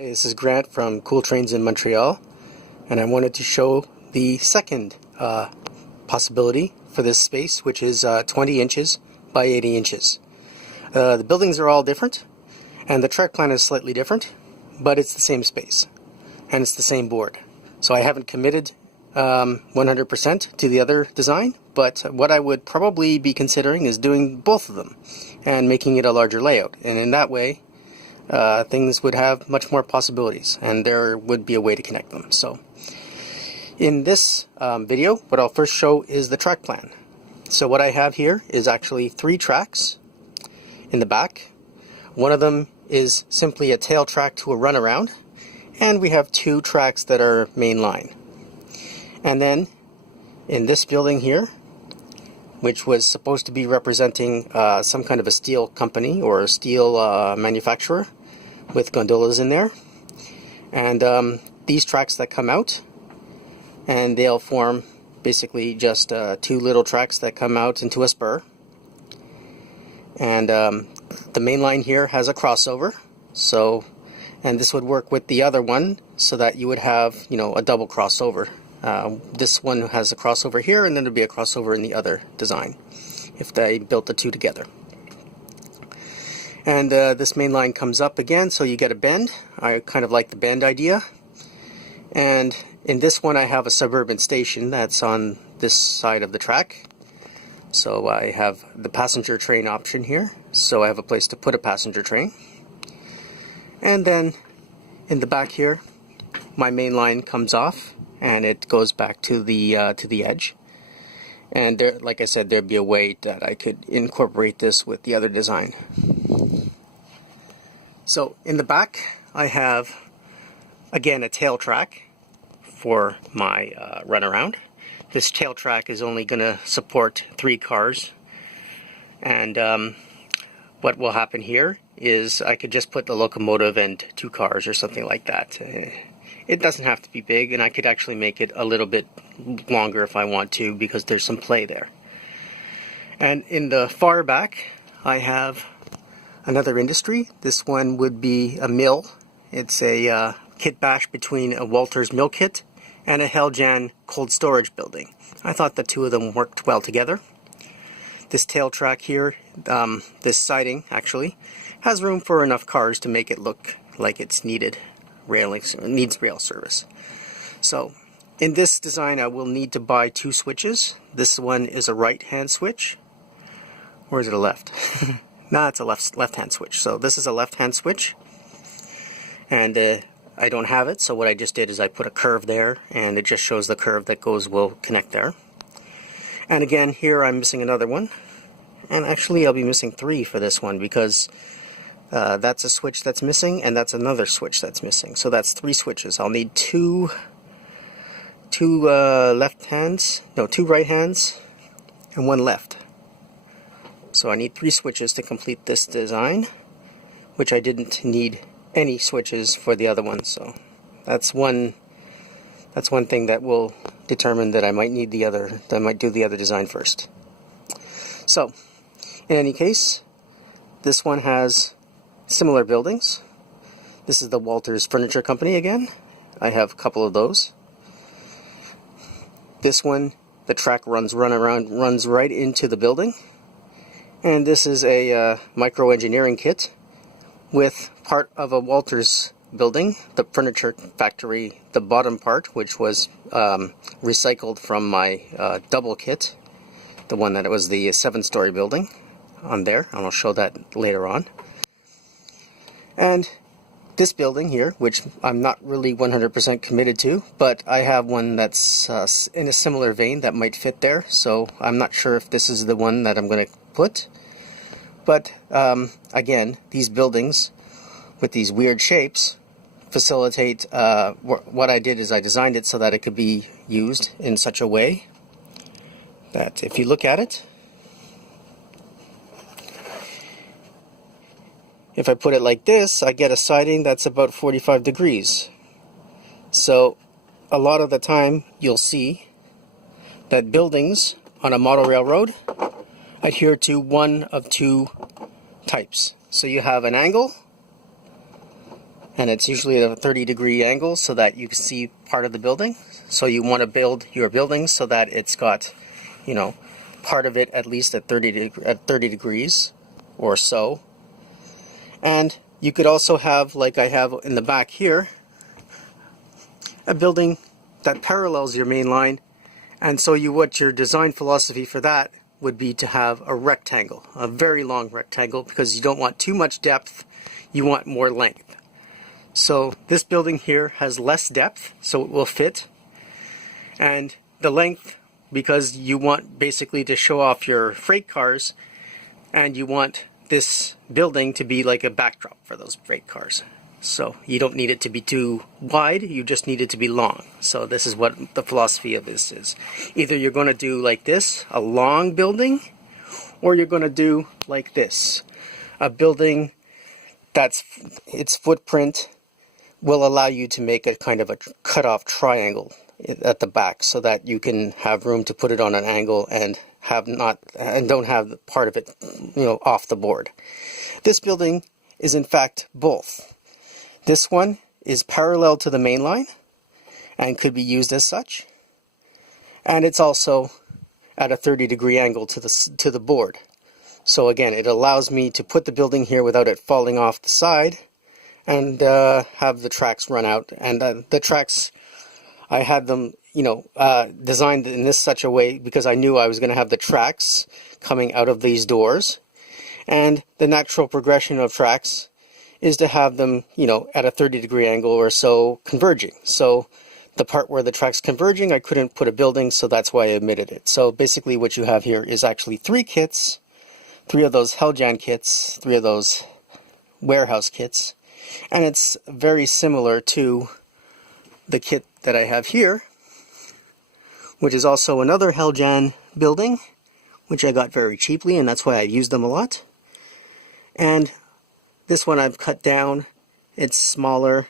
Hey, this is Grant from Cool Trains in Montreal, and I wanted to show the second possibility for this space, which is 20 inches by 80 inches. The buildings are all different, and the track plan is slightly different, but it's the same space, and it's the same board. So I haven't committed 100% to the other design, but what I would probably be considering is doing both of them and making it a larger layout, and in that way things would have much more possibilities, and there would be a way to connect them. So in this video, what I'll first show is the track plan. So what I have here is actually 3 tracks in the back. One of them is simply a tail track to a runaround, and we have 2 tracks that are main line. And then in this building here, which was supposed to be representing some kind of a steel company or a steel manufacturer with gondolas in there, and these tracks that come out, and they'll form basically just 2 little tracks that come out into a spur. And the main line here has a crossover, so, and this would work with the other one so that you would have, you know, a double crossover. This one has a crossover here, and then there'd be a crossover in the other design if they built the 2 together. And this main line comes up again, so you get a bend. I kind of like the bend idea. And in this one I have a suburban station that's on this side of the track. So I have the passenger train option here, so I have a place to put a passenger train. And then in the back here, my main line comes off and it goes back to the edge. And there, like I said, there'd be a way that I could incorporate this with the other design. So in the back I have again a tail track for my runaround. This tail track is only going to support 3 cars, and what will happen here is I could just put the locomotive and 2 cars or something like that. It doesn't have to be big, and I could actually make it a little bit longer if I want to, because there's some play there. And in the far back I have another industry. This one would be a mill. It's a kit bash between a Walters mill kit and a Heljan cold storage building. I thought the 2 of them worked well together. This tail track here, this siding actually, has room for enough cars to make it look like it's needs rail service. So in this design I will need to buy 2 switches. This one is a right hand switch, or is it a left? No, it's a left hand switch. So this is a left hand switch, and I don't have it, so what I just did is I put a curve there, and it just shows the curve that will connect there. And again here I'm missing another one, and actually I'll be missing 3 for this one, because that's a switch that's missing, and that's another switch that's missing. So that's 3 switches. I'll need 2 left hands, no, 2 right hands and 1 left. So I need 3 switches to complete this design, which I didn't need any switches for the other one. So that's one thing that will determine that I might need the other, that I might do the other design first. So in any case, this one has similar buildings. This is the Walters Furniture Company again. I have a couple of those. This one, the track runs right into the building. And this is a micro engineering kit with part of a Walters building, the furniture factory, the bottom part, which was recycled from my double kit, the one that was the 7-story building on there, and I'll show that later on. And this building here, which I'm not really 100% committed to, but I have one that's in a similar vein that might fit there, so I'm not sure if this is the one that I'm going to put. But again, these buildings with these weird shapes facilitate, what I did is I designed it so that it could be used in such a way that if you look at it, if I put it like this, I get a siding that's about 45 degrees. So a lot of the time you'll see that buildings on a model railroad adhere to one of 2 types. So you have an angle and it's usually at a 30-degree angle so that you can see part of the building. So you want to build your building so that it's got, you know, part of it at least at 30 degrees or so. And you could also have, like I have in the back here, a building that parallels your main line. And so what your design philosophy for that would be to have a rectangle, a very long rectangle, because you don't want too much depth, you want more length. So this building here has less depth, so it will fit. And the length, because you want basically to show off your freight cars, and you want this building to be like a backdrop for those freight cars. So you don't need it to be too wide, you just need it to be long. So this is what the philosophy of this is. Either you're going to do like this, a long building, or you're going to do like this, a building that's its footprint will allow you to make a kind of a cut-off triangle at the back, so that you can have room to put it on an angle and don't have part of it, you know, off the board. This building is in fact both. This one is parallel to the main line and could be used as such, and it's also at a 30-degree angle to the board. So again, it allows me to put the building here without it falling off the side, and have the tracks run out. And the tracks, I had them, you know, designed in this such a way because I knew I was going to have the tracks coming out of these doors, and the natural progression of tracks is to have them, you know, at a 30-degree angle or so converging. So the part where the track's converging, I couldn't put a building, so that's why I omitted it. So basically what you have here is actually 3 kits, 3 of those Helljan kits, 3 of those warehouse kits, and it's very similar to the kit that I have here, which is also another Helljan building, which I got very cheaply, and that's why I used them a lot. And this one I've cut down, it's smaller,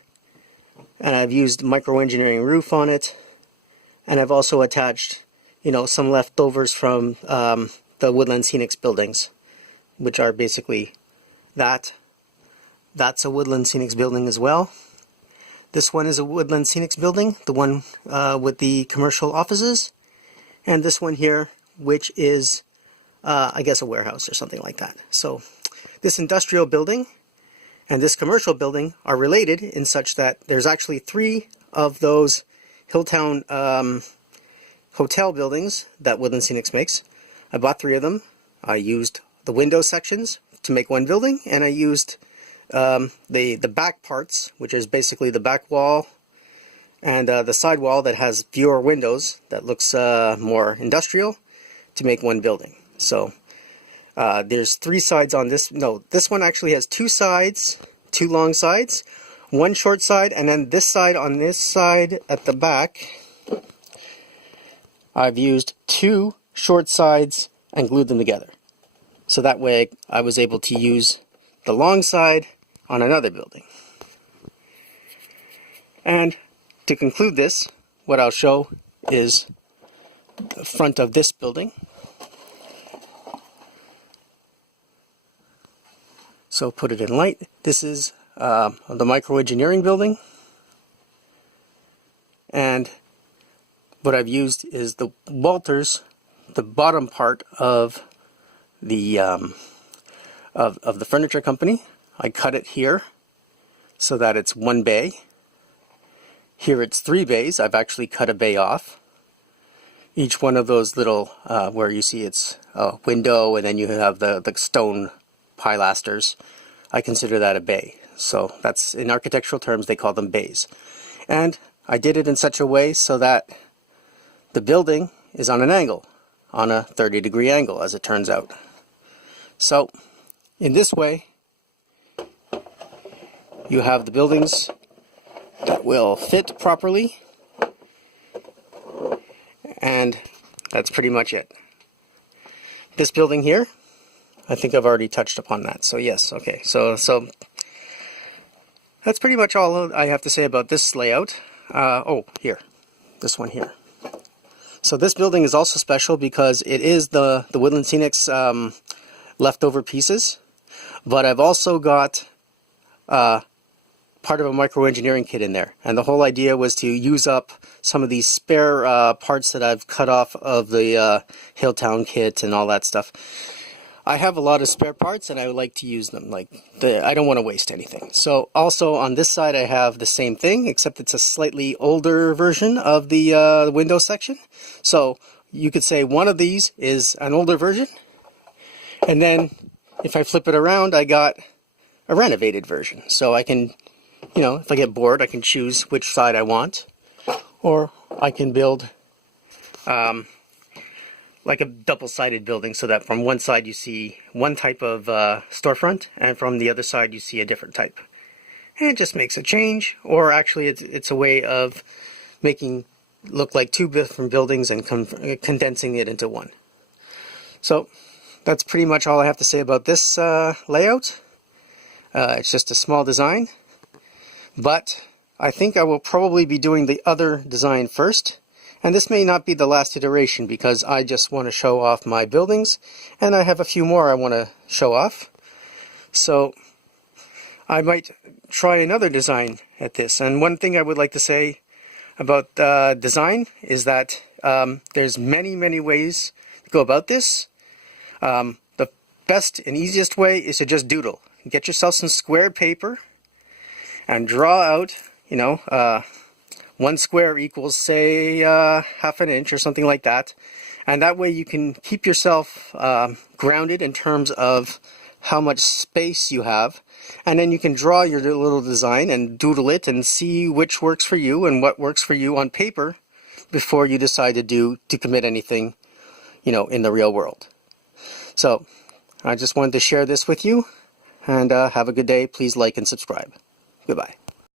and I've used micro-engineering roof on it, and I've also attached, you know, some leftovers from the Woodland Scenics buildings, which are basically that. That's a Woodland Scenics building as well. This one is a Woodland Scenics building, the one with the commercial offices, and this one here, which is, I guess, a warehouse or something like that. So this industrial building and this commercial building are related in such that there's actually 3 of those Hilltown hotel buildings that Woodland Scenics makes. I bought 3 of them. I used the window sections to make one building, and I used the back parts, which is basically the back wall and the side wall that has fewer windows, that looks more industrial, to make one building. So there's 3 sides on this. No, this one actually has 2 sides, 2 long sides, 1 short side, and then this side on this side at the back, I've used 2 short sides and glued them together. So that way I was able to use the long side on another building. And to conclude this, what I'll show is the front of this building. So put it in light. This is the micro-engineering building, and what I've used is the Walters, the bottom part of the of the furniture company. I cut it here so that it's 1 bay. Here it's 3 bays. I've actually cut a bay off. Each one of those little, where you see it's a window and then you have the stone pilasters, I consider that a bay. So that's, in architectural terms, they call them bays. And I did it in such a way so that the building is on an angle, on a 30-degree angle, as it turns out. So in this way, you have the buildings that will fit properly, and that's pretty much it. This building here, I think I've already touched upon that, so yes, okay. So that's pretty much all I have to say about this layout. Oh, here, this one here. So this building is also special because it is the Woodland Scenics leftover pieces, but I've also got part of a microengineering kit in there, and the whole idea was to use up some of these spare parts that I've cut off of the Hilltown kit and all that stuff. I have a lot of spare parts and I like to use them. I don't want to waste anything. So also on this side I have the same thing, except it's a slightly older version of the window section. So you could say one of these is an older version, and then if I flip it around I got a renovated version. So I can, you know, if I get bored I can choose which side I want, or I can build like a double-sided building, so that from one side you see one type of storefront, and from the other side you see a different type. And it just makes a change, or actually it's a way of making look like two different buildings and condensing it into one. So that's pretty much all I have to say about this layout. It's just a small design, but I think I will probably be doing the other design first. And this may not be the last iteration, because I just want to show off my buildings, and I have a few more I want to show off. So I might try another design at this. And one thing I would like to say about design is that there's many ways to go about this. The best and easiest way is to just doodle. Get yourself some squared paper and draw out, you know, 1 square equals, say, half an inch or something like that. And that way you can keep yourself grounded in terms of how much space you have. And then you can draw your little design and doodle it and see which works for you and what works for you on paper before you decide to commit anything, you know, in the real world. So I just wanted to share this with you, and have a good day. Please like and subscribe. Goodbye.